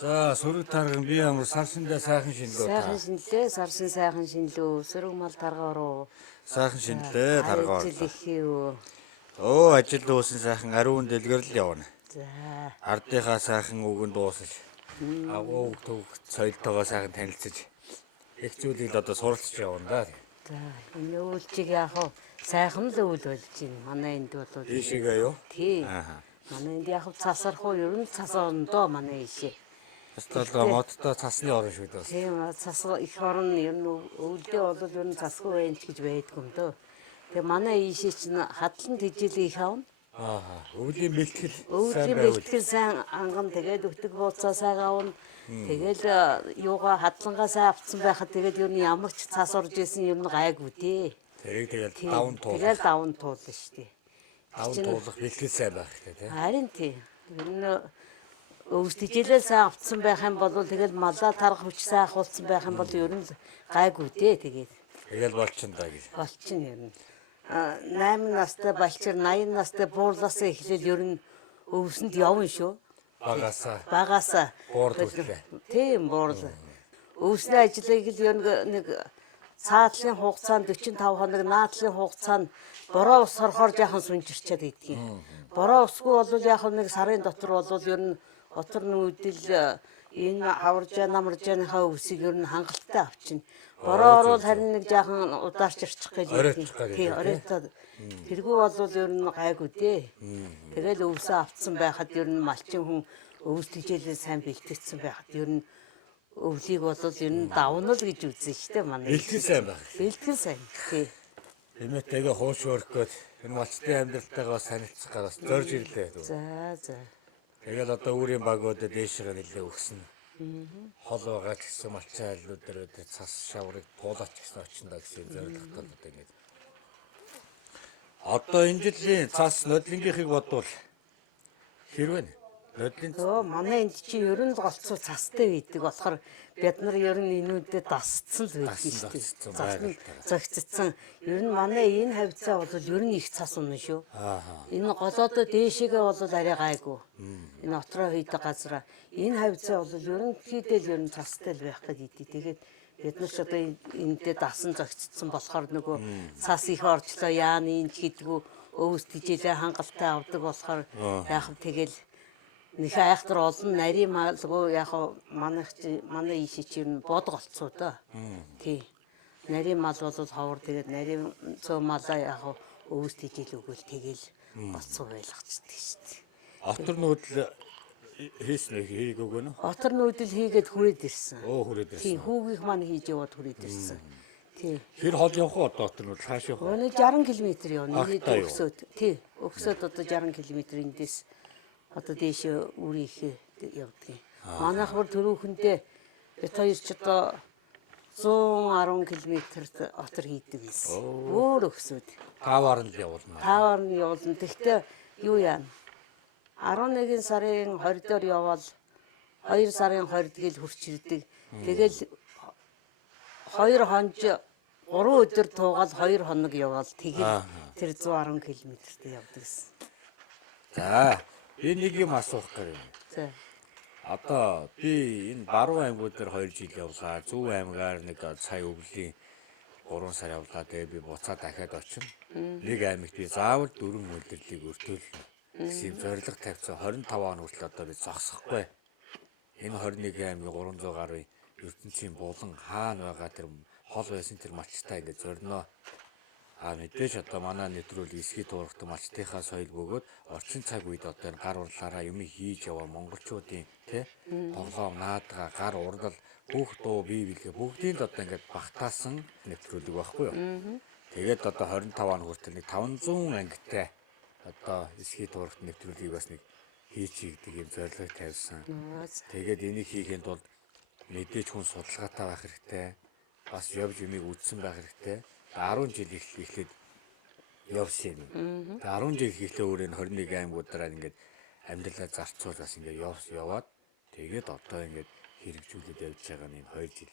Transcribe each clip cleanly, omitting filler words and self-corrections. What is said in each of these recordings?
За сөрөг тарган би ямар сарсандаа сайхан шинлөө та. Сайхан шинлээ, сарсан сайхан шинлөө, сөрөг мал таргааруу. Сайхан шинлээ таргаар. Ажил ихээ. Ажил дуусан сайхан ариун дэлгэр л явна. За. Ардынхаа сайхан үгэн дуусаж. Агуу төв соёлтойгоо сайхан танилцаж. Их зүйлийг одоо суралцж явна да. За, энэ үйлчиг яах вэ? Сайхан л үйл болж байна. Манай энд бол Ийшээгээ юу? тий. Манай энд яах вэ? Цасарх уу? Ер нь цас орондоо манай ийшээ. Столоо модтой цасны орон шүү дээ. Тийм цас их орон ер нь өвдөө бол ер нь цасгүй байх гэж байдгүй юм дөө. Тэгээ манай ийшээ чинь хадлан тэжээлээ их аавна. Өвлийн бэлтгэл Өвлийн бэлтгэл сайн анган тэгээд өтөг бууцаа сайн аавна. Тэгэл юугаа хадлангаас авцсан байхад тэгэл ер нь ямар ч цас орж исэн ер нь гайгүй дээ. Тэгэл давн туул. Тэгэл давн туулна шүү дээ. Давн туулах бэлтгэл сайн байх хэрэгтэй тийм. Харин тий. Ер нь өвс тэжээлээ сайн авцсан байх юм бол тэгэл малаа тарах хүч сайн ахуулсан байх юм бол ер нь гайгүй дээ тэгээд. Тэгэл болчихно да гэж. Болчихно ер нь. 8 настай балчир 80 настай буурлаасаа эхлээл ер нь өвсөнд явна шүү. Багасаа. Буурлууллаа. Тийм буурлаа. Өвсний ажлыг л ер нь нэг цаатлын хугацаанд 45 хоног, наадлын хугацаанд бороо ус хорхоор жаахан сүнжирчээд идэх юм. Бороо усгүй бол яг нэг сарын дотор бол ер нь отор нүүдэл энэ хаваржаа намаржааныхаа өвсийг ер нь хангалттай авчина. Бороо орвол харин нэг жаахан удаарч ирчих гэж байна. Тийм, оройтоод. Тэргүй бол ер нь гайгүй дээ. Тэгэл өвсөө авцсан байхад ер нь малчин хүн өвс тэжээлээ сайн бэлтгэсэн байхад ер нь өвлийг бол ер нь давна л гэж үзэн штэ манай. Бэлтгэл сайн байх. Бэлтгэл сайн. Тий. Эмээтэйгээ хууш өргөхөд энэ малчтын амьдралтайгаа санилцах гараас зорж ирлээ. За. Тэгэл одоо өөрийн багуудад дээшгээ нэлээ өгсөн. Хол байгаа ч гэсэн малчин айлууд дээр цас шаврыг туулаач гэсэн очиндаа гэсэн зорилготой одоо ингэж. Одоо энэ жилийн цас нодлингийнхыг бодвол хэрвээ нодлин Манай энд чи ер нь голцоо цастай байдаг болохоор бид нар ер нь энүүдэд дасцсан л байдаг шүү дээ. Зогццсан. Ер нь манай энэ хавцаа бол ер нь их цас унна шүү. Энэ голоодоо дээшээгээ бол арай гайгүй. Энэ отроо хийдэг газараа энэ хавцаа бол ерөнхийдөө ер нь цастай л байх гэдэг. Тэгээд бид нар ч одоо эндээ дасан зогццсан болохоор нөгөө цас их орчлоо яаны энэ гэдгүү өвс тэжээлээ хангалттай авдаг болохоор яах вэ тэгэл нэг айхтар олон нарийн малгүй яг манай ийшээ чи ер нь бод голцоо да. Тий. Нарийн мал бол ховор тэгээд нарийн цөө малаа яг өвс тэжээл өгөөл тэгэл голцоо байлгацдаг шүү дээ. отор нүүдэл хийснэ хийгээгүй нөө. Отор нүүдэл хийгээд хүрээд ирсэн. Хүрээд ирсэн. Тий, хүүгийнх маань хийж яваад хүрээд ирсэн. Тий. Хэр хол явах уу одоо отор нүүдэл хааш явах? Өнөө 60 км явна. Өксөд. Тий. Өксөд одоо 60 км эндээс одоо дээш үрийнхээ явдаг юм. Манайх бүр төрөөхөндөө бит хоёр ч одоо 110 км отор хийдэг байсан. Өөр өксөд. Таваар нь явуулна. Таваар нь явуулна. Тэгтээ юу яана? 11 сарын 20 дээр явбал 2 сарын 20-д гэл хурч ирдэг. Тэгэл 2 хонж 3 өдөр туугаал 2 хоног явбал тэгэл тэр 110 км-тэй явдаг гэсэн. За, би нэг юм асуух гэж байна. За. Одоо би энэ баруун аймагуд дээр 2 жил явлаа. Зөв аймгаар нэг сая өвлийн 3 сар явлаа. Тэгээ би буцаа дахиад очино. Нэг аймагт би заавал 4 үйлдвэрлэлийг өртөөлнө. Гэсэн зорилго тавьсан 25 он хүртэл одоо би зогсохгүй. Энэ 21 аймгийн 300 гаруй ертөнцийн булан хаана байгаа тэр хол байсан тэр малчтай ингэ зорино. Мэдээж одоо манай нэвтрүүл эсхий туурахтай малчтынхаа соёл бөгөөд орчин цаг үед одоо энэ гар урлаараа юм хийж яваа монголчуудын тий тоглоом наадгаа гар урлал бүх дуу бие биелгээ бүгдийг одоо ингэ багтаасан нэвтрүүлэг байхгүй юу. Тэгээд одоо 25 он хүртэл нэг 500 ангитай одоо эсхий туурахт нэвтрүүлгийг бас нэг хийчих гэдэг юм зорилгыг тавьсан. Тэгээд энийг хийхэд бол мэдээж хүн судалгаатай байх хэрэгтэй. Бас явж юмыг үзсэн байх хэрэгтэй. 10 жил эхлээд явсан юм. 10 жил эхлээ өөрөө 21 аймагуудаараа ингээд амьдралаа зарцуул бас ингээд яваад тэгээд одоо ингээд хэрэгжүүлээд явж байгаа нь энэ 2 жил.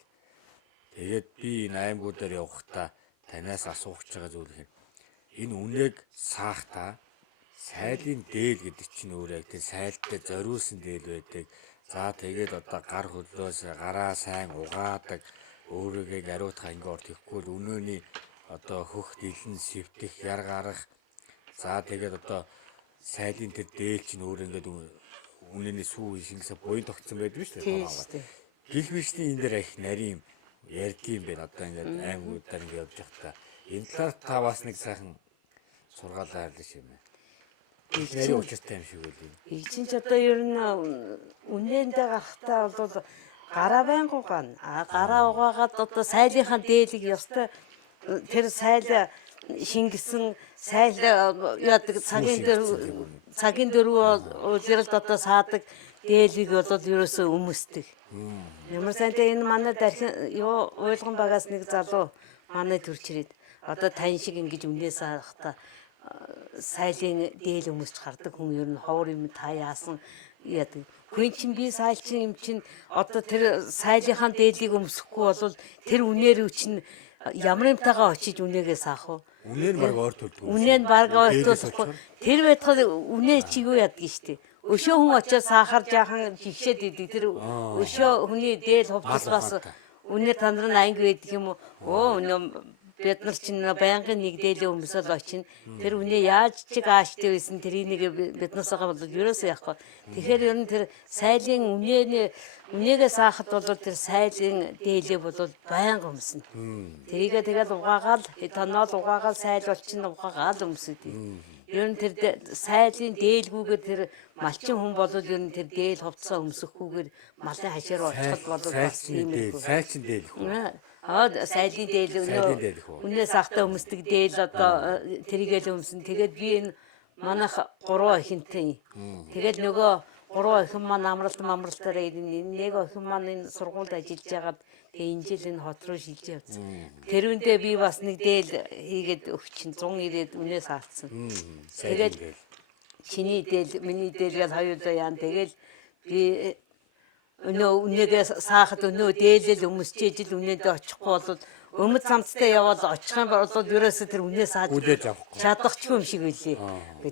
Тэгээд би энэ аймагуудаар явахдаа танаас асуух гэж байгаа зүйл нь энэ үнээг саахтаа сайлын дээл гэдэг чинь өөрөө яг тэр сайлтай зориулсан дээл байдаг. За тэгээд одоо гар хөлөөс гараа сайн угаадаг өөрийгөө ариутгах ангиор тэхгүй л өнөөний одоо хөх дэлэн сэвтэх яр гарах. За тэгээд одоо сайлын тэр дээл чинь өөр ингээд үнэний сүү шингээсээ буян тогтсон байдаг шүү дээ. Гэх мэтний энэ дээр их нарийн ярьдгийм байна. Одоо ингээд аймагуудаар ингээд явж байхдаа энэ талаар та бас нэг сайхан сургаалаа ярьлаа юм байна. Нарийн учиртай юм шиг үл юм. Игчин ч одоо ер нь үнэндээ гарахтаа бол гараа байнгу гана. Гараа угаагаад одоо сайлынхаа дээлийг ёстой тэр сайл шингэсэн сайл яадаг цагийн дөрөв улиралд одоо саадаг дээлийг болоод ерөөсөө өмсдөг. Ямар сайнтай энэ манай дархин юу ойлгон багаас нэг залуу манай төрч ирээд одоо тань шиг ингэж үнээс харахта сайлын дээл өмсч хардаг хүн ер нь ховор юм та яасан яадаг. Хүн чинь би сайл чинь юм чинь одоо тэр сайлынхаа дээлийг өмсөхгүй бол тэр үнээр чинь ямар юмтайгаа очиж үнээгээ саах вэ? Үнээр баг ойр төлдөг. Үнээр баг ойр төлөхгүй. Тэр байтал үнээ чи юу яддаг штэ. Өшөө хүн очиж саахаар жаахан жигшээд идэг. Тэр өшөө хүний дээл хувцас бас үнээр тандрын анги байдаг юм уу? Бид нар чинь байнгын нэг дээлээ өмсөөл очино. Тэр үнэ яаж чиг ааштай байсан тэрийг биднээс байгаа бол ерөөсөө яахгүй. Тэгэхээр ер нь тэр сайлын үнээгээ саахад бол тэр сайлын дээлээ бол байнга өмснө. Тэрийгээ тэгэл угаагаал тоноол угаагаал сайл болчихно угаагаал өмсөд. Ер нь тэр сайлын дээлгүйгээр тэр малчин хүн бол ер нь тэр дээл хувцсаа өмсөхгүйгээр малын хашаар очиход бол бас тийм ээ. Сайлчин дээл хөө. Сайлын дээл үнээс ахтай өмсдөг дээл одоо тэрийгэл өмсөн. Тэгээд би энэ манайх 3 ихэнтэй. Тэгээд нөгөө 3 охин маань амралтаараа ирнэ. Нэг охин маань энэ сургуульд ажиллаж байгаад тэгээ энэ жил энэ хот руу шилж явсан. Тэрүүндээ би бас нэг дээл хийгээд өгчин 190-д үнээс хаалцсан. Тэгээд чиний дээл миний дээл гэж хоёулаа яан. Тэгээд би үнээгээ саахад дээлэл өмсчээж л үнээдээ очихгүй бол өмд цамцтай яваад очих юм бол ерөөсөө тэр үнээ сааж чадахгүй юм шиг үлээ.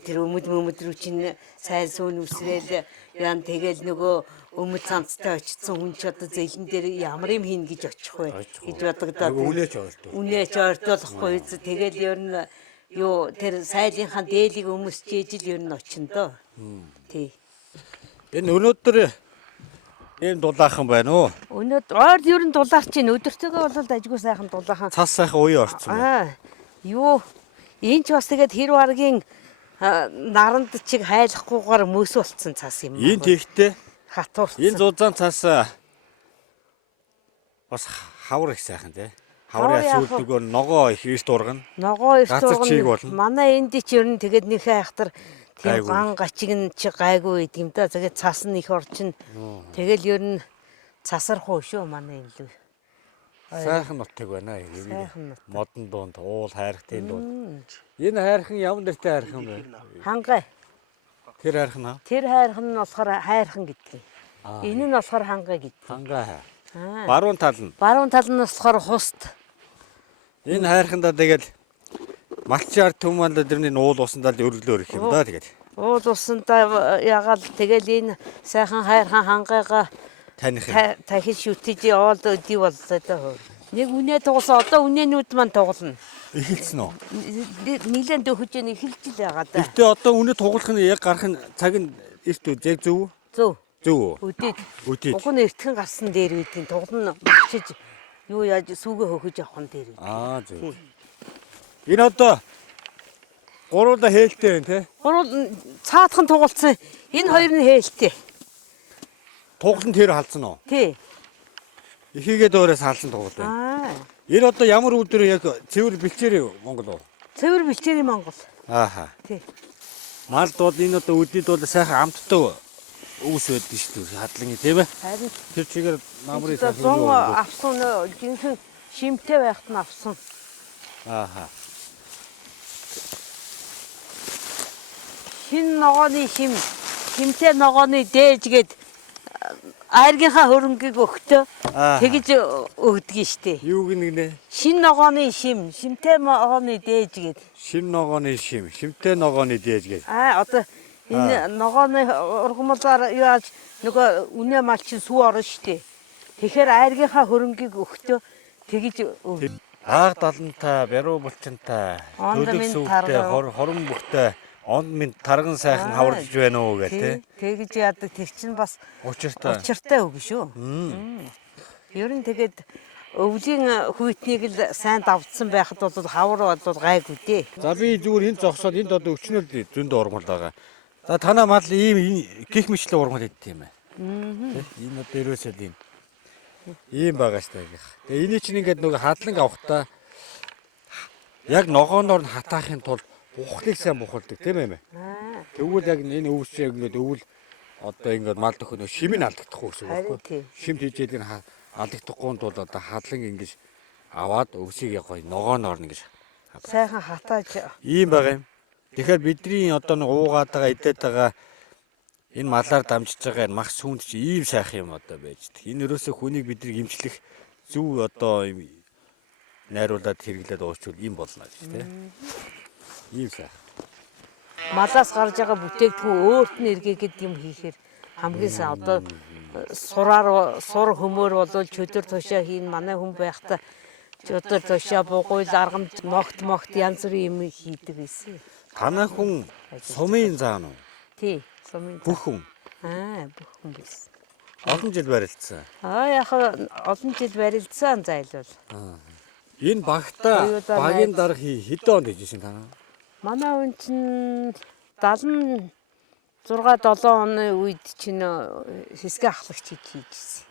Тэр өмд рүү чинь сайн сүүн үсрээл яан тэгэл нөгөө өмд цамцтай очсон хүн ч одоо зэлэн дээр ямар юм хийн гэж очих вэ гэж бодогдоод үнээч ойртуулахгүй. Тэгэл ер нь юу тэр сайлынхаа дээлийг өмсчээж л ер нь очин доо. Тий. Энэ өнөөдөр ийм дулаахан байна уу? Ойр ер нь дулаарч чинь өдөртөөгөө бол ажгүй сайхан дулаахан. Цас сайхан уян орцсон. Юу энэ ч бас тэгээд хэр баргийн наранд чиг хайлахгүйгээр мөс болцсон цас юм. Энэ тэгтээ хатуурсан. Энэ зузаан цас бас хавар их сайхан тий. Хаврын сүүлдгөө ногоо их эрт ургана. Ногоо эрт ургана. Манай энд ч ер нь тэгээд нэг хайхтар тийм ган гачиг нь чи гайгүй байд юм да. Тэгээд цас нь их орчин. Тэгэл ер нь цасархуу шүү манай энэ л. Сайхан нутаг байна. Модон дунд уул хайрхтын дунд. Энэ хайрхан ямар нэртэй хайрхан бэ? Хангай. Тэр хайрхан аа? Тэр хайрхан нь болохоор хайрхан гэдэг. Энэ нь болохоор хангай гэдэг. Хангай. Баруун тал нь. Баруун тал нь болохоор хуст. Энэ хайрхандаа тэгэл малчаар төмөнд дэрний уул усандаа л өргөлөөр их юм да тэгээд. Уул усандаа ягаал тэгэл энэ сайхан хайрхан хангайгаа таних тахил шүтэж яваад өдий боллоо даа. Нэг үнэ тугасан одоо үнэнүүд маань тугална. Эхэлсэн үү? Нилээн дөхөж эхэлж л байгаа да. Гэтэ одоо үнэ тугалах нь яг гарах нь цаг нь эрт үү? Яг зөв үү? Зөв. Зөв үү? Үдээд. Үдээд. Уг нь эртхэн гарсан дээр үүдийн тугална болчихж юу яаж сүүгээ хөхөж явах нь дээр. Зөв. Энэ одоо гуруула хээлтэй байна тий? Гурул цаатхан тугалсан. Энэ хоёр нь хээлтэй. Тугалан тэр халдсан уу? Тий. Ихийгээд өөрөөс халсан тугал байна. Энэ одоо ямар өдөр яг цэвэр бэлчээр Монгол уу? Цэвэр бэлчээр Монгол. Тий. Малд бол энэ одоо үдид бол сайхан амттай өвс байдаг шүү дээ. Хадлан тийм ээ. Харин тэр чигээр намрын сайхан юу авсан жинхэнэ шимтэй байхад нь авсан. Хин ногооны шимтэй ногооны дээжгээд айргийнхаа хөрөнгийг өгтөө тэгж өгдөг штэ. Юу гинэ? Шин ногооны шимтэй ногооны дээжгээд. Шин ногооны шимтэй ногооны дээжгээд. Одоо Энэ ногооны ургамлаар яаж нөгөө үнэ мал чинь сүү орно штэ. Тэгэхээр айргийнхаа хөрөнгийг өгтөө тэгж Ааг далантай, бяруу булчинтай, Онд төлөв минь сүвтэй, тарган. хорон бүхтэй, онд минь тарган сайхан хаварлаж байна уу гэх тээ. тэгж яадаг тэр чинь бас Учиртай. учиртай үг шүү. Ер нь тэгээд өвлийн хүйтнийг л сайн давтсан байхад бол хавар бол гайгүй дээ. За би зүгээр энд зогсоод энд одоо өчнөл зөндөө ургамал байгаа. За танаа мал ийм гих мэтлээ ургамал идэх юм байна. Энэ одоо ерөөсөө ийм байгаа штэ гэх. Тэгээ эний чинь ингээд нөгөө хадлан авахтаа яг ногооноор нь хатаахын тулд бухлыг сайн бухалдаг тийм ээ. Тэгвэл яг энэ өвчөө ингээд өвөл одоо ингээд мал дөхөө шимийг алдагдахгүй гэсэн үг Харин байхгүй. тийм. Шим тийжээд нь алдагдахгүй тул одоо хадлан ингэж аваад өвсийг яг гоё ногооноор нь ингэж Сайхан хатааж ийм байгаа юм. Тэгэхээр бидний одоо нэг уугаад байгаа идээд байгаа энэ малаар дамжиж байгаа энэ мах сүүнд чи ийм сайхан юм одоо байж дээ. Энэ өрөөсөө хүнийг бидний имжлэх зөв одоо юм найруулад хэрэглээд уучвал ийм болно гэж тийм. Ийм сайхан. малаас гарч байгаа бүтээгдэхүүн өөрт нь эргээгээд юм хийхээр хамгийн сайн одоо сур хөмөр болвол чөдөр тушаа хийн манай хүн байхдаа чөдөр тушаа бугуйл аргамж могт янз бүрийн юм хийдэг байсан. Танай хүн сумын заан уу? Тий, сумын. Бүх хүн Бүх хүн байсан. олон жил барилдсан. Яг олон жил барилдсан зайлвал. Энэ багтаа Оюутан багийн дарга хэдэн онд хийжсэн танаа? Манай хүн чинь 76-7 оны үед чинь хэсгээ ахлагч хийжсэн.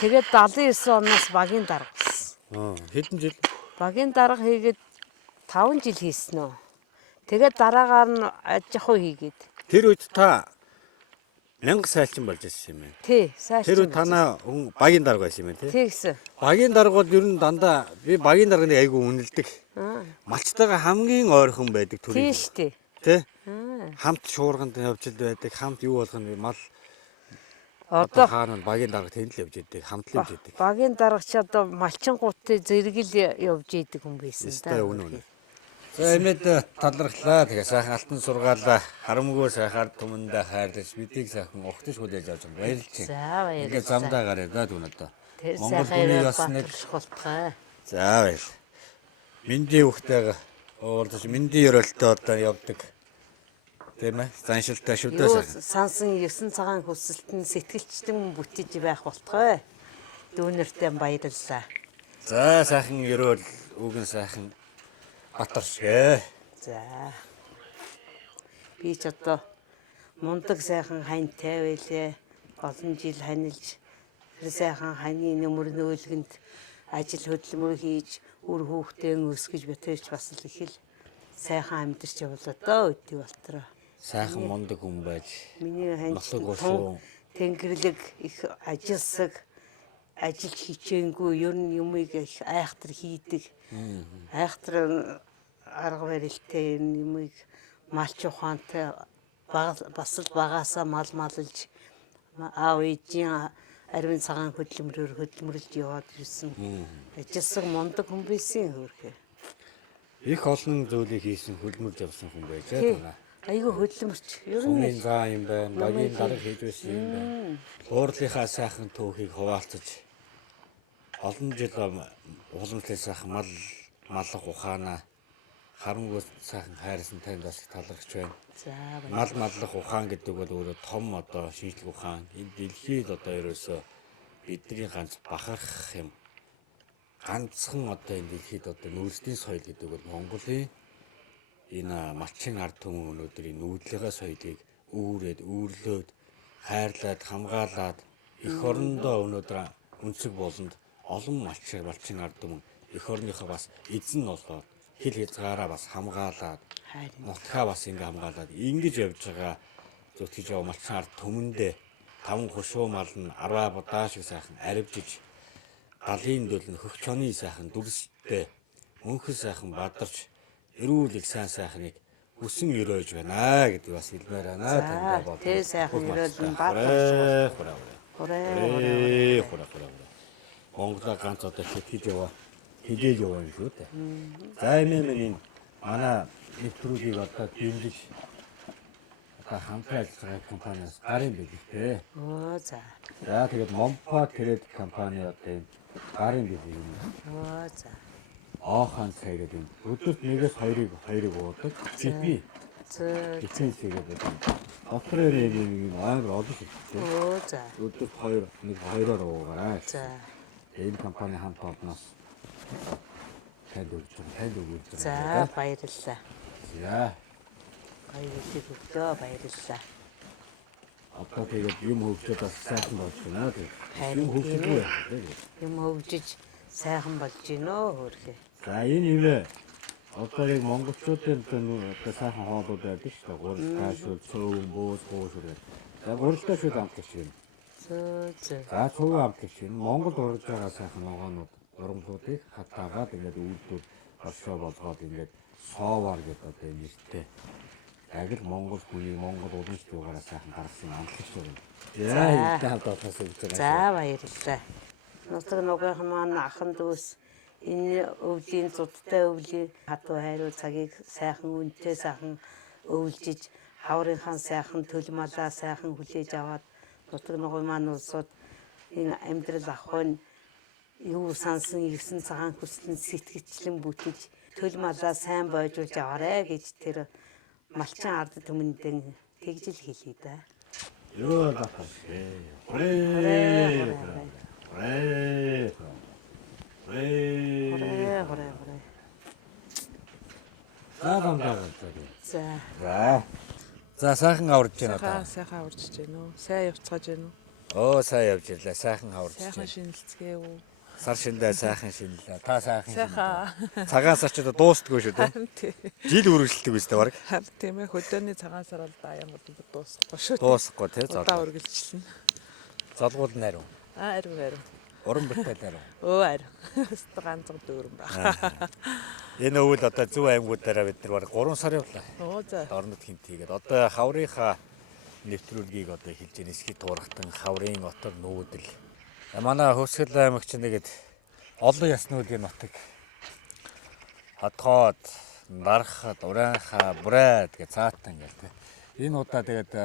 Тэгээд 79 оноос багийн дарга болсон. Хэдэн жил? Багийн дарга хийгээд 5 жил хийсэн үү. Тэгээд дараагаар нь аж ахуй хийгээд. Тэр үед та мянга сайлчин болж ирсэн юм байна. Тий, сайхан. Тэр үед танаа хүн багийн дарга байсан юм байна тий. Тий гэсэн. Багийн дарга бол ер нь дандаа би багийн дарганы айгу үнэлдэг. Малчтайгаа хамгийн ойрхон байдаг Тий төрийн. штэ. Тий. Хамт шуурганд явж л байдаг. Хамт юу болгох нь мал одоо Одоо хаана багийн дарга тэнд л явж байдаг. Хамт л явж байдаг. багийн даргач одоо малчингуудтай зэрэгэл явж идэг хүн байсан Өстой үнэ. За эмээд талархлаа. Тэгээ сайхан алтан сургаалаа. Харамгүй сайхаар түмэндээ хайрлаж бидийг сайхан ухтаж хүлээж авч баярлалаа. За баярлалаа. Ингээд замдаа гараад даа түн одоо. Тэр Монгол сайхан хүний яриад бас нэг батлах болтгой. за баярлалаа. Миндийн хүүхдтэйгээ уулзаж миндийн ёроолтой одоо явдаг. Тийм ээ. Заншилтай шүү дээ Юу сайхан. сансан 9 цагаан хүсэлтэн сэтгэлчтэн бүтэж байх болтгой. Дүүнэртэй баярлалаа. За сайхан ёроол үгэн сайхан батаршгэ. За. Би ч одоо мундаг сайхан ханьтай байлээ. Олон жил ханилж тэр сайхан ханы нөмөр нөөлгөнд ажил хөдөлмөр хийж үр хүүхдээ өсгөж битэрч бас л их л сайхан амьдарч явлаа доо өдөө болтроо. Сайхан мундаг хүн байж. Миний хань Нотлог болов. тэнгэрлэг их ажилсаг ажил хичээнгүй ер нь юмыг их айхтар хийдэг. Айхтар арга барилтай юмыг малч ухаантай бас л багаасаа мал малж аав ээжийн ариун цагаан хөдөлмөрлөж яваад ирсэн. Ажилсаг мундаг хүн байсан хөрхөө. Их олон зүйлийг хийсэн хөдөлмөрж явсан хүн байж Тий. байна. Айгүй хөдөлмөрч. Ер нь Сумын заа юм байна. Багийн дарга хийж байсан юм байна. Уурлынхаа сайхан түүхийг хуваалцаж олон жил уламжлал сайхан маллах ухаанаа харамгүй сайхан хайрсан танд бас талархж байна. за Мал маллах ухаан гэдэг бол өөрөө том одоо шинжлэх ухаан. Энэ дэлхийд одоо ерөөсөө бидний ганц бахарх юм. Ганцхан одоо энэ дэлхийд одоо нүүрсний соёл гэдэг бол Монголын энэ малчин ард түмэн өнөөдрийн нүүдлийнхаа соёлыг үүрлөөд хайрлаад хамгаалаад эх орондоо өнөөдөр өнцөг болонд олон малчин ард түмэн эх орныхоо бас эзэн нь болоод хил хязгаараа бас хамгаалаад нутгаа бас ингээ хамгаалаад ингэж явж байгаа зүтгэж яваа малчин ард түмэндээ таван хушуу мал нь 10 будаа шиг сайхан аривжиж галын дөлн хөх чоны сайхан дүрстэй өнхөс сайхан бадарч эрүүл их сайхныг хүсэн өрөөж байна гэдэг бас хэлмээр байна. За, тэр сайхан өрөөл нь Хураа. Монголоо ганц одоо хидээж яваа юм шүү дээ. За энэ манай нэвтрүүлгийг одоо дэмжиж одоо хамтран ажиллаж байгаа компаниас гарын билээ. Оо за. За тэгээд Момпа Кредит компани одоо энэ гарын билээ юм. Оо за. Оохан цай гэдэг юм. Өдөрт нэгээс хоёрыг уудаг. Би лицензигээ байдаг. Дотороор юм амар олон шүү дээ. Оо за. Өдөрт хоёроор уугаарай. За. Энэ компани хамт олноос танд өгч байгаа. За баярлалаа. За. Баярлалаа өглөө баярлалаа. Одоо тэгээд юм хөгжөөд бас сайхан болж байна. Харин Юм хөгжиж байна. Юм хөгжиж сайхан болж гинөө хөрхөө. За энэ юм. Одоо яг монголчуудын одоо сайхан хоолууд байдаг шүү дээ. Гурал таашуул, цөөн, бөөс, гоошроо. За гурал таашуул амтгах шиг. Зөө. За цөөн амтгах шиг. Монгол урж байгаа сайхан ногоонууд урамлуудыг хатаагаад ингээд үйлдэл оршоо болгоод ингээд соовар гэдэг одоо нэртэй. Яг л монгол хүний монгол улс дуугараа сайхан гаргасан амтгах шиг. За энэ хамт олоос өгч байгаа. За баярлалаа. Нутаг нугийнх маань ахын дүүс энэ өвлийн зудтай өвлийн хатуу хайруу цагийг сайхан үнэтэй сайхан өвлжиж хаврынхаа сайхан төлмалаа сайхан хүлээж аваад нутаг нугын маань улсууд энэ амьдрал ахын юу сансан 9 цагаан хүслэн сэтгэлчлэн бүтэж төлмалаа сайн бойжуулж аваарэ гэж тэр малчин ард түмэндэн тэгжил хэлээ да. Юу бахаа. За сайхан аварж байна одоо. Сайхан аварж байна уу? Сайн явцгааж байна уу? Оо сайн явж ирлээ. Сайхан аварж Сайхан байна. шинэлцгээ үү? Сар шиндээ сайхан шинэлээ. Та сайхан. Сайхан. Цагаан сар ч одоо дуустдаггүй шүү дээ. Харин тий. Жил үргэлжлэдэг үстэй баг. Харин тийм ээ хөдөөний цагаан сар бол даян бол дуусахгүй шүү. Дуусахгүй тий Удаа зодгоо. үргэлжлэн. Зодгууд нарив. Ариун. Уран бүтээл нарив. Өө ариун. Өстө ганцхан дүүрэн байна. Энэ өвөл одоо Зөв аймагуудаараа бид нар баг 3 сар явлаа. Оо за. Орнод хинтийгээд одоо хаврынхаа нэвтрүүлгийг одоо хэлж ийн эсхий туурхтан хаврын отор нүүдэл. Манай Хөвсгөл аймагч нэгэд олон яснуудын нутаг хатхоод нархад уранхаа бүрээд гэж цаатан гэлтэй. Энэ удаа тэгээд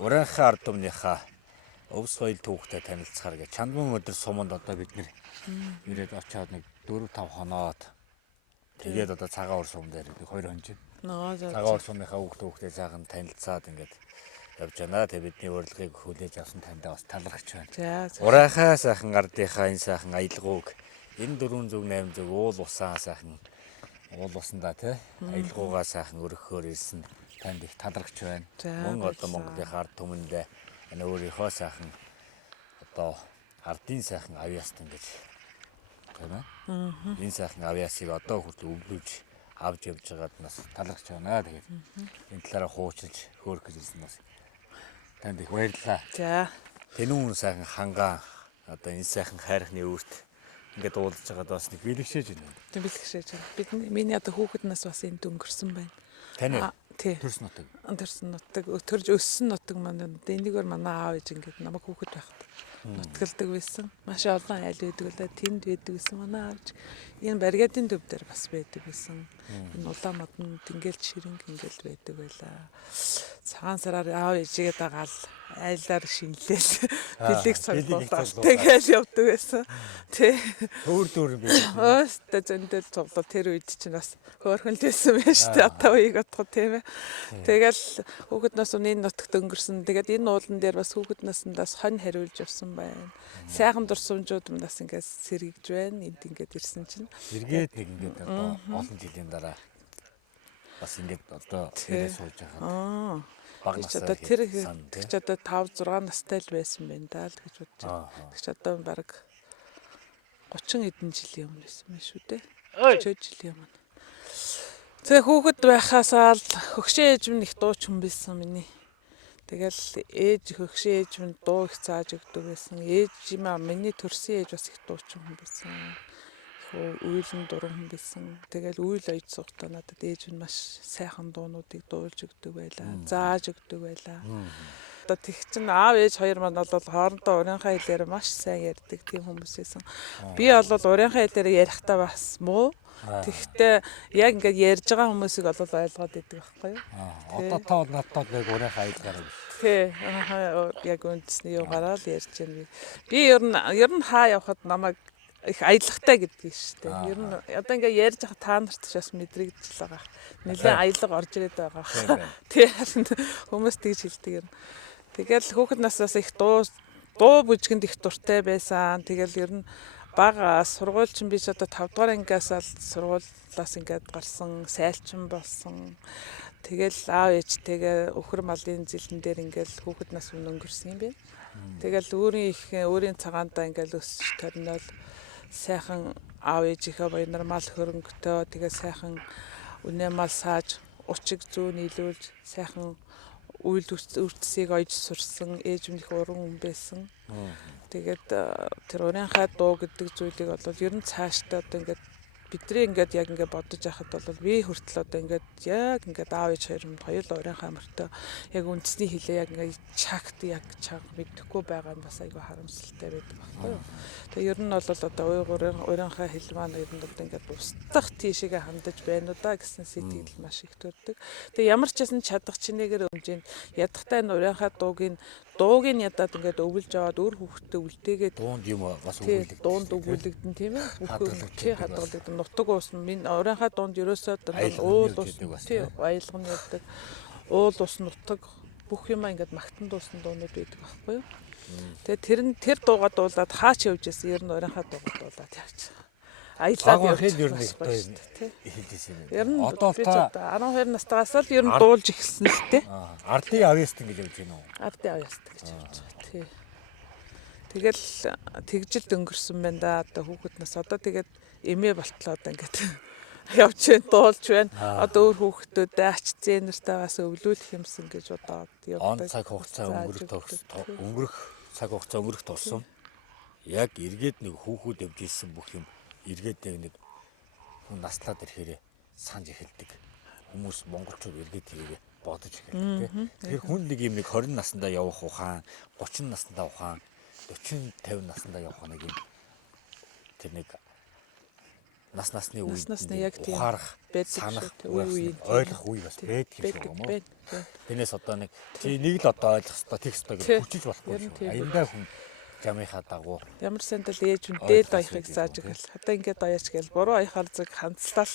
уранхаа ард түмнийхаа өвс соёл түүхтэй танилцахаар гэж Чандман өдөр суманд одоо бид нэрээд очиод нэг 4-5 хоноод тэгээд одоо цагаан уур сум дээр нэг 2 хоног. Ноо за. Цагаан уур сумынхаа хүүхдээ цаахан танилцаад ингээд явж байна. Тэгээ бидний урилгыг хүлээж авсан таньдаа бас талархаж байна. За. Урайхаа сайхан ардынхаа энэ сайхан аялгауг энэ 408 зөв уул усаа сайхан уул усандаа тий аялгаугаа сайхан өргөхөөр ирсэн танд их талархаж байна. Мөн одоо Монголынхаа ард түмэндээ энэ өөрийнхөө сайхан одоо ардын сайхан авьяастан гэж тийм ээ. Энэ сайхан авьяасыг одоо хүртэл өвлөж авч явж байгаад нас талархаж байна. Тэгээд энэ талаараа хуучилж хөөрөх гэж ирсэн бас танд их баярлалаа. За. Тэнүүн сайхан хангаан одоо энэ сайхан хайрхны өөрт ингээд уулзж байгаад бас нэг бэлгшээж байна. Тэг бэлгшээж байна. Бидний миний одоо хүүхэд нас бас энд өнгөрсөн байна. Таны тий. төрс нутаг. Төрсөн нутаг, төрж өссөн нутаг маань энэгээр манай аав ээж ингээд намайг хүүхэд байхад нутгалдаг байсан. Маш олон айл байдаг л тэнд байдаг гэсэн манай аавч. Энэ баригадын төв дээр бас байдаг байсан. Энэ улаан модон тэнгэл ширэнг ингээл байдаг байлаа. Цагаан сараар аав ээжигээ дагаал айлаар шинлээл бэлэг цогцолтол тэгэл явдаг байсан. Тэ. Өөр би. Өөстө зөндөл цуглал тэр үед чинь бас хөөрхөн л байсан байж тээ одоо үеиг бодоход тийм ээ. Тэгэл хүүхэд нас энэ нутагт өнгөрсөн. Тэгээд энэ уулан дээр бас хүүхэд насндаас хонь хариулж явсан байна. Сайхан дурсамжууд нас ингээс сэргийгж байна. Энд ингээд ирсэн чинь. Эргээд нэг ингээд одоо олон жилийн дараа бас ингээд одоо ирээ сууж байгаа. Баг настай. Одоо тэр ч одоо 5 6 настай л байсан байна даа л гэж бодож байна. Тэгч одоо баг 30 эдэн жилийн өмнө байсан байх шүү дээ. 30 жилийн өмнө. Тэгээ хүүхэд байхасаа л хөгшин ээж минь их дууч хүн байсан миний. Тэгэл ээж хөгшин ээж минь дуу их зааж өгдөг байсан. Ээж миний төрсөн ээж бас их дууч хүн байсан. Үйлэн дуран хүн байсан. Тэгэл үйл аяд суугтаа надад ээж нь маш сайхан дуунуудыг дуулж өгдөг байлаа. Зааж өгдөг байлаа. Одоо тэг чин аав ээж хоёр маань бол хоорондоо урийнхаа хэлээр маш сайн ярьдаг тийм хүмүүс байсан. Би бол урийнхаа хэлээр ярихдаа бас муу. Тэгэхдээ яг ингээд ярьж байгаа хүмүүсийг олол ойлгоод идэг байхгүй юу? Одоо та бол надад яг өөрийнхөө аялгаараа биш. Тий. Яг үндэсний юугаараа л ярьж байна. Би ер нь хаа явахад намайг их аялагтай гэдгийг шүү дээ. Ер нь одоо ингээд ярьж байгаа та нарт ч бас мэдрэгдэл байгаа. Нэлээд аялга орж ирээд байгаа. Тий. Хүмүүс тэгж хэлдэг юм. Тэгэл хүүхэд наснаас их дуу бүжгэнд их дуртай байсан. Тэгэл ер нь бага сургуульчин биш одоо 5 дугаар ангиас л сургуулиас ингээд гарсан, сайлчин болсон. Тэгэл аав ээжтэйгээ өхөр малын зэлэн дээр ингээл хүүхэд нас өнгөрсөн юм байна. Тэгэл өөрийн цагаандаа ингээл өсч төрнөл сайхан аав ээжийнхээ баянаар мал хөрөнгөтэй тэгээ сайхан үнэ мал сааж учиг зүү нийлүүлж сайхан үйл үрдсийг ойж сурсан ээж минь их уран хүн байсан. Тэгээд тэр урийнхаа дуу гэдэг зүйлийг бол ер нь цаашдаа одоо ингээд бидний ингээд яг ингээд бодож яхад бол би хүртэл одоо ингээд яг ингээд аав ээж хоёулаа урийнхаа мөртөө яг үндэсний хилээ яг ингээд чагт яг чанга мэдэхгүй байгаа нь бас айгүй харамсалтай байдаг байхгүй юу. Тэгээ ер нь бол одоо урийнхаа хил маань ер нь одоо ингээд устдах тийшээгээ хандаж байна уу да гэсэн сэтгэл маш их төрдөг. Тэгээ ямар ч байсан чадах чинээгээр өмжинд ядахтай энэ урийнхаа дууг нь ядаад ингээд өвлж аваад өөр хүүхдтэй үлдээгээд Дуунд юм бас өгүүлдэг. Дуунд өгүүлэгдэн тийм ээ. Бүхий хадгалагдсан. Нутаг уус минь урийнхаа дуунд ерөөсөө уул ус тий аялга нь яддаг. Уул ус нутаг бүх юм ингээд магтан дуусан дуунууд байдаг байхгүй юу? Тэгээ тэр дуугаа дуулаад хаач явж исэн ер нь урийнхаа дуугаа дуулаад явж. Аялаад явж ер нь хэлдээсэн юм. Ер нь Одоо та 12 настайгаас л ер нь дуулж эхэлсэн л дээ. Ардын авьяаст гэж явж байна уу? Ардын авьяаст гэж явж байгаа. Тий. Тэгэл тэгжил дөнгөрсөн байна да. Одоо хүүхэд нас одоо тэгээд эмээ болтлоо одоо ингээд явж байна, дуулж байна. Одоо өөр хүүхдүүдээ ач зээнэртэйгээс өвлүүлэх юмсан гэж бодоод Он явдаг. цаг хугацаа өнгөрөх цаг хугацаа өнгөрөх тусам яг эргээд нэг хүүхэд явж ирсэн бүх юм эргээд нэг хүн наслаад ирэхээр санаж эхэлдэг. Хүмүүс монголчууд эргээд тэрийг бодож эхэлдэг. Тэгэхээр хүн нэг юм нэг 20 наснда явах ухаан, 30 наснда ухаан, 40 50 наснда явах нэг юм тэр нэг насны үед яг тийм ухаарах, санах, ойлгох үе бас байдаг юм уу? Тэрнээс одоо нэг нэг л одоо ойлгох хэрэгтэй, тех хэрэгтэй гэж хүчиж болохгүй шүү. Аяндаа хүн жамынхаа дагуу ямар сандал ээж хүн дээд аяхыг зааж гэл. Одоо ингээд аяач гэл буруу аяхаар зүг ханцлал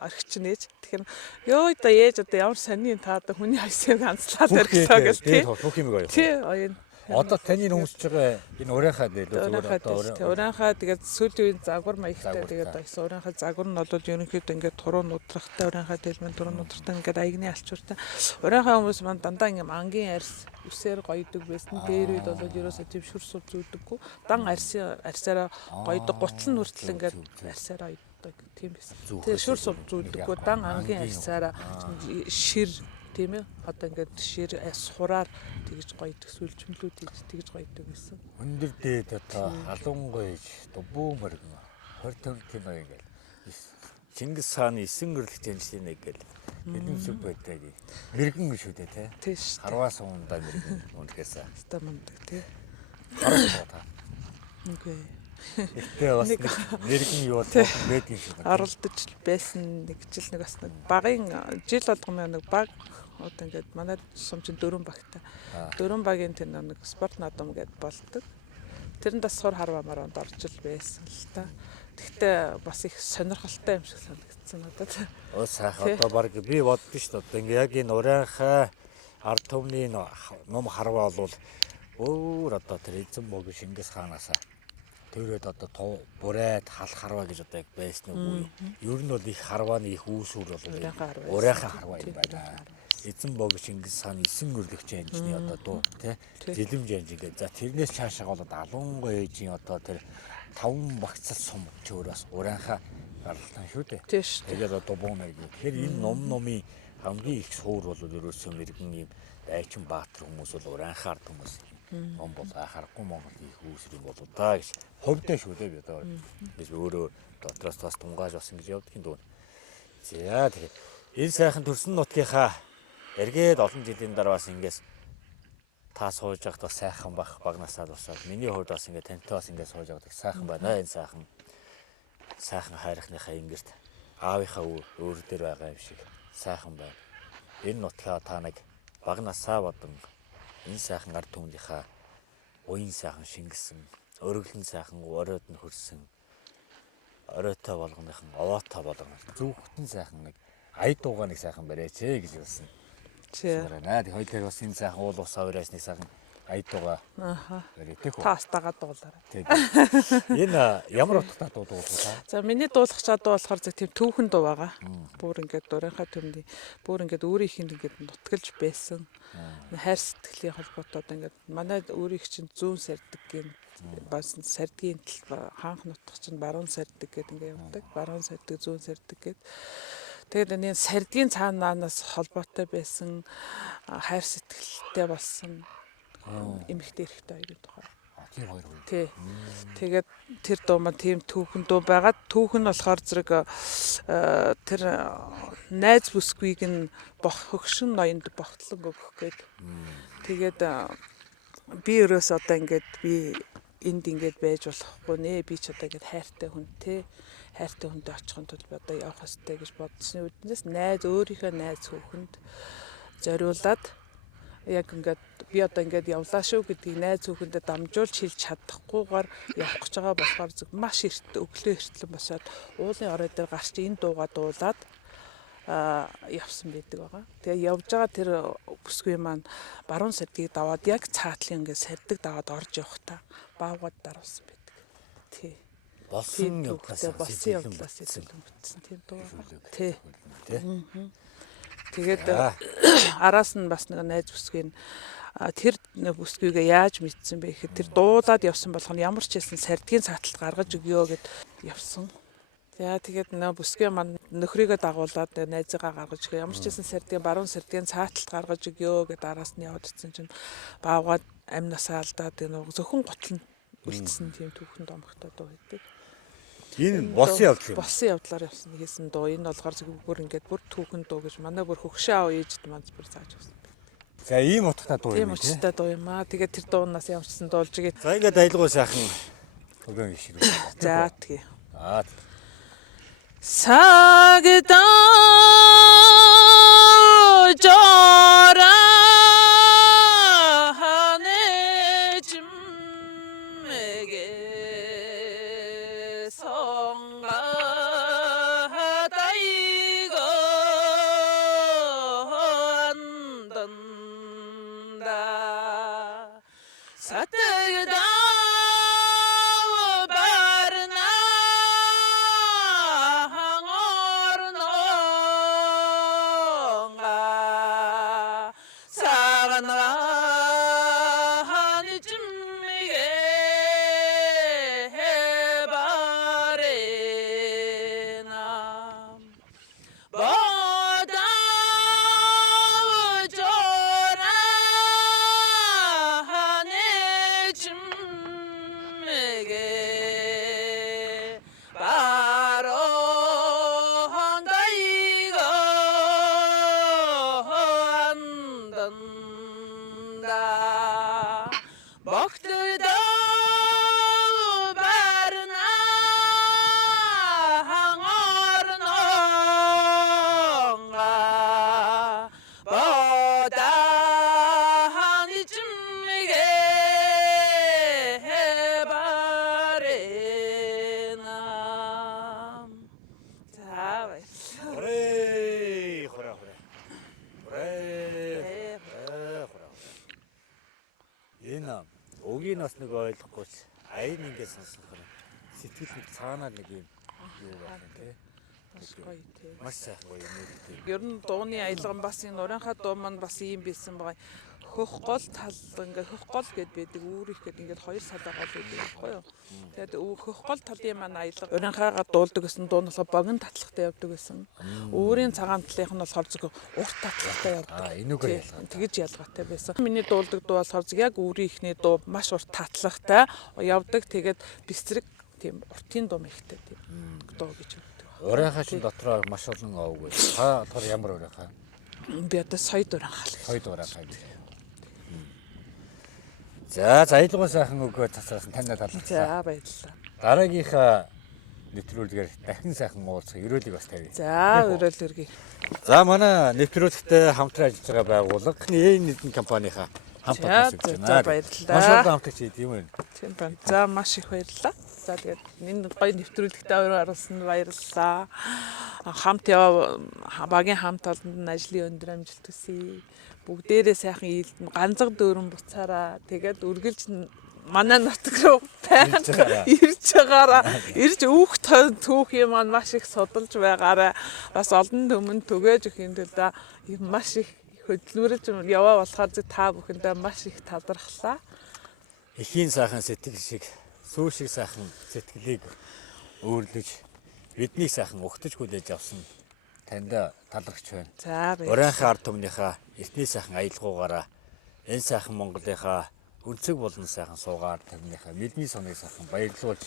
архич нээж. Тэгэхээр ёо да ээж одоо ямар сони та одоо хүний хайсыг ханцлаад өргөлөө гэл тий. Бүх юм гоё. Тий оён. Одоо таны өмсөж байгаа энэ урийнхаа дээр урийнхаа тэгээд сүүлийн үеийн загвар маягтай тэгээд байсан урийнхаа загвар нь бол ерөнхийдөө ингээд туруу нудрахтай урийнхаа дэлмэн туруу нудрахтай ингээд аягны алчууртай урийнхаа хүмүүс маань дандаа ингээд ангийн арьс үсээр гоёдаг байсан. Дээр үед бол ерөөсөө тийм шүр сув зүүдэггүй. Дан арьсаараа гоёдаг гутал нь хүртэл ингээд арьсаараа ойдог тийм байсан. Тэгээд шүр сув зүүдэггүй дан ангийн арьсаараа шир тийм ээ одоо ингээд шир сураар тэгж гоёдаг сүлжмлүүд тэгж гоёдаг гэсэн. Өндөр дээд одоо алуун гоёж дубуу мөргөн 20 кино ингээл Чингис хааны 9 өрлөгчийн шинэ ингээл бидний зүг байдаг. Мэргэн шүү дээ тий. Тийш. Харваас ундаа мэргэн үнэхээс. Ста мундаг тий. Харваа та. Үгүй. Гэтэ бас мэргэн юу байдгийг шүү. Аралдаж байсан нэг жил нэг бас нэг багын жил болгоом нэг баг одоо ингээд манай сумчин 4 багтай. 4 багийн тэр нэг спорт наадам гэд болдог. Тэрэнд бас сур харваа маранд орж ил байсан л та. Тэгтээ бас их сонирхолтой юм шиг санагдсан надад. Оо сайхан одоо баг би боддоо шүү дээ. Ингээ яг энэ урайхаа ард түмний ном харваа бол өөр одоо тэр эзэн бог Шингис хаанаас төрөөд одоо бурайд хал харваа гэж одоо яг байсан уу. Ер нь бол их харвааны их үүсвэр бол урайхаа харваа юм байна. Эзэн бог Шингис хааны 9 өрлөгчийн анжны одоо дуу тий жилэмж анж ингээд за тэрнээс цаашаа болоод алуун гоёжийн одоо тэр 5 багцал сум ч өөрөөс урайхаа гарлаа шүү дээ. Тэгээд одоо буунаа гэх. Тэгэхээр энэ номын хамгийн их суур бол ерөөсөө мэрэгэн юм дайчин баатар хүмүүс бол урайхаар хүмүүс ном бол харахгүй Монгол их үүсрэг болоо да гэж ховдоо шүү дээ би одоо biz өөрөө дотроос бас тунгааж бас ингэж явдаг юм дөө. За тэгээд энэ сайхан төрсөн нутгийнхаа эргээд олон жилийн дараа бас ингээс та сууж явахд бас сайхан баг багнасаад басаад миний хувьд бас ингээд тантай бас ингээд сууж явах сайхан байна энэ сайхан. сайхан хайрхныхаа ингэрт аавынхаа өөр дээр байгаа юм шиг сайхан байна. Энэ нутгаа та нэг бага насаа бодон энэ сайхан ард түмнийхээ уян сайхан шингэсэн, өргөлн сайхан оройд нь хөрсөн, оройтой болгоныхан овоотой болгоно. Зүгтэн сайхан нэг ая дуугаа нэг сайхан барьяач гэж хэлсэн. Наад хоёулаа бас энэ сайхан уул ус аваараас нэг сайхан ая дуугаа. Барьяадаг уу? Таастагаа дуулаарай. Тийм. Энэ ямар утгатай дуу дуулах вэ? За миний дуулах чадвар болохоор зөв тийм түүхэн дуу байгаа. Бүр ингээд дурынхаа төмний бүр ингээд өөрийнх нь ингээд нутгалж байсан. Хайр сэтгэлийн холбоотой ингээд манай өөрийнх чинь зүүн сардаг гин бас сардгийн хаанх нутгах чинь баруун сардаг гэдэг ингээд явдаг. Баруун сардаг, зүүн сардаг гэдэг. Тэгээд энэ сардгийн цаанаанаас холбоотой байсан хайр сэтгэлтэй болсон эмэгтэй эрэгтэй хоёрын тухай. Тийм хоёр хүн. Тий. Тэгээд тэр дуу маань тийм түүхэн дуу байгаад түүхэн болохоор зэрэг тэр найз бүсгүйг нь хөгшин ноёнд богтлон өгөх гээд. Тэгээд би өрөөс одоо ингээд би энд ингээд байж болохгүй нэ. Би ч одоо ингээд хайртай хүн те. Хайртай хүндээ очихын тулд би одоо явах хэрэгтэй гэж бодсны үднээс найз өөрийнхөө найз хүүхэнд зориулаад яг ингээд би одоо ингээд явлаа шүү гэдгийг найз хүүхэндээ дамжуулж хэлж чадахгүйгээр явах гэж байгаа болохоор зөв маш өглөө эртлэн босоод уулын орой дээр гарч энэ дуугаа дуулаад явсан байдаг байгаа. Тэгээ явж байгаа тэр бүсгүй маань баруун сардгийг даваад яг цаатлын ингээд сардаг даваад орж явахта баавгаад даруулсан байдаг. Тий. Болсон явдлаас бүтсэн тийм дуу. Тий. Тэгээд араас нь бас нэг найз бүсгийн тэр бүсгүйгээ яаж мэдсэн бэ гэхэд тэр дуулаад явсан болох нь ямар ч хэлсэн сардгийн цааталт гаргаж өгөө гэд явсан. За тэгээд нөө бүсгүй маань нөхрийгөө дагуулад найзыгаа гаргаж өгөө ямар ч хэлсэн сардгийн баруун сардгийн цааталт гаргаж өгөө гэд араас нь яваад ирсэн чинь баавгаад амнасаа алдаад нөө зөвхөн готлон үлдсэн тийм түүхэн домогтой дуу байдаг. Энэ болсон явдал юм. Болсон явдлаар явсан хийсэн дуу. Энэ болохоор бүр ингээд бүр түүхэн дуу гэж манай бүр хөгшөө аав ээжд маань бүр зааж өгсөн. За ийм утгатай дуу Тийм юм утгатай дуу юм аа. Тэгээд тэр дуунаас ямарчсан дуулж игээд. За ингээд айлгуу сайхан хөгөн шиг. За тэгээ. Сагда жора Өгийн бас нэг ойлгохгүй аян ингээд сонсохоор сэтгэл нэг цаанаар нэг юм юу байна те. Маш сайхан гоё юм үү. Ер нь дууны аялга бас энэ урийнхаа дуу маань бас ийм байсан байгаа. Хөх гол тал ингээд хөх гол гэд байдаг үүрэх гэд ингээд хоёр салаа гол байдаг байхгүй юу. Тэгээд хөх гол талын маань аялга уринхаагаа дуулдаг гэсэн дуунаас богино татлахтай явдаг гэсэн. Өөрийн цагаан талынх нь болохоор зөв урт татлахтай явдаг. Энүүгээр ялгаа. Тэгэж ялгаатай байсан. Миний дуулдаг дуу болохоор яг өөрийнхний дуу маш урт татлахтай явдаг. Тэгээд бисрэг тийм уртын дуу мэрхтэй тийм дуу гэж өгдөг. Урийнхаа чин дотроо маш олон овг байна. Та төр ямар урийнхаа? Би одоо соёд урийнхаа л. Соёд урийнхаа. За айлгуу сайхан өгөө тасаасан таньд талархсан. За баярлалаа. Дараагийнхаа нэвтрүүлгээр дахин сайхан уулзах ерөөлийг бас тавья. За өрөөл өргөе. За манай нэвтрүүлэгтээ хамтран ажиллаж байгаа байгууллага энэ нэгэн компанийнхаа хамт олонс гэж байна. За баярлалаа. Маш олон хамтлагч ийм юм. Тийм байна. За маш их баярлалаа. За тэгээд энэ гоё нэвтрүүлэгтээ өөрөө оруулсанд баярлалаа. Хамт багийн хамт олонд нь ажлын өндөр амжилт хүсье. Бүгдээрээ сайхан ийдэн ганцхан дөрөн буцаараа тэгээд үргэлж манай нутаг руу ирж байгаараа ирж өөх түүхийн маань маш их судалж байгаараа бас олон түмэнд түгээж өгөх тулд маш их хөдөлмөрж яваа болохоор та бүхэндээ маш их талархлаа. Эхийн сайхан сэтгэл шиг сүү шиг сайхан сэтгэлийг өөрлөж бидний сайхан ухтаж хүлээж авсан танд талархж байна. За баярлалаа. Урайхан ард түмнийхээ эртний сайхан аялгаугаараа энэ сайхан Монголынхаа өнцөг болон сайхан суугаар тамныхаа мэдний соныг сайхан баярлуулж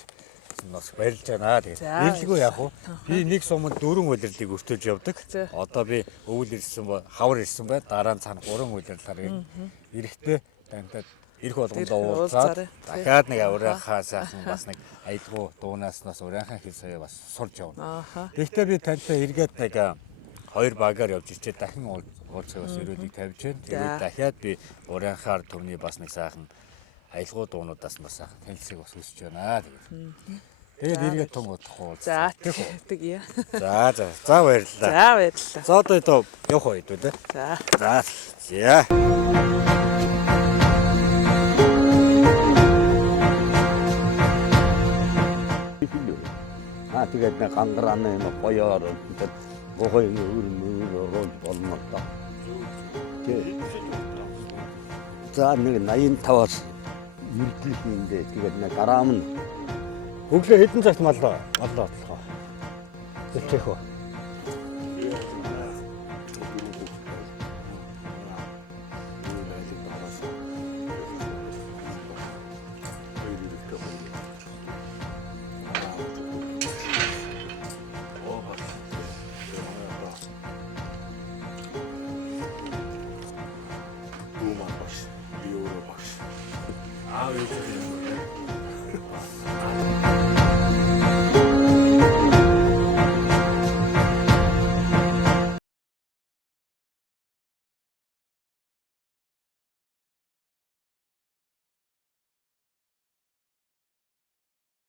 бас баярлж байна. Тэгээд нэрлэгүй яах вэ? Би нэг суманд 4 удирлыг өртөж явдаг. Одоо би өвөл ирсэн хавар ирсэн бай. Дараа нь цаана 3 удирлаар эрэхтэй тантай ирэх болгондоо уулзаад дахиад нэг урайхаа сайхан бас нэг аялгау дуунаас бас урайхан хэл соёо бас сурж явна. Тэгэхдээ би тантай эргээд нэг 2 багаар явж ирчээ дахин уулзах бас өрөөлийг тавьж байна. Тэгээд дахиад би урайхаар төвний бас нэг сайхан аялгау дуунуудаас бас сайхан танилцыг бас хүсэж байна. Тэгээд эргээд том удах уу. За тэгье. За баярлалаа. За баярлалаа. За одоо явах үед үү? За. За. Тэгээд нэг гангарааны гоёор тэгээд гохой өрмөр болно та. За нэг 85-аас ердөлхийндээ тэгээд нэг гараам нь Өглөө хэдэн цагт маллаа. Боллоо. Зөвчээх үү?